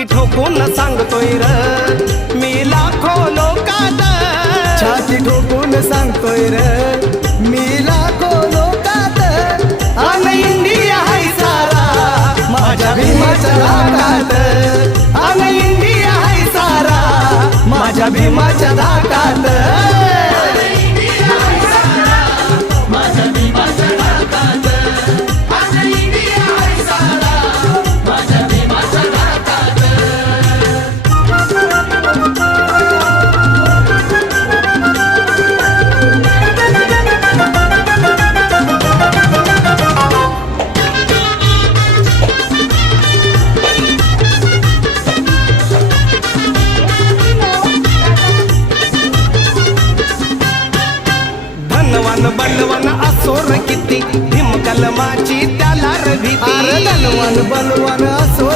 छाती ठोकून सांगतोय र मी लाखो लोकात, छाती ठोकून सांगतोय र मी लाखो लोकात, अन इंडिया हाय सारा माझ्या भीमाच्या धाकात, अन इंडिया हाय सारा माझ्या भीमाच्या धाकात. धनवान बलवान असोर किती भीम कलमाची त्याला र भीती. अरे धनवान बलवान असो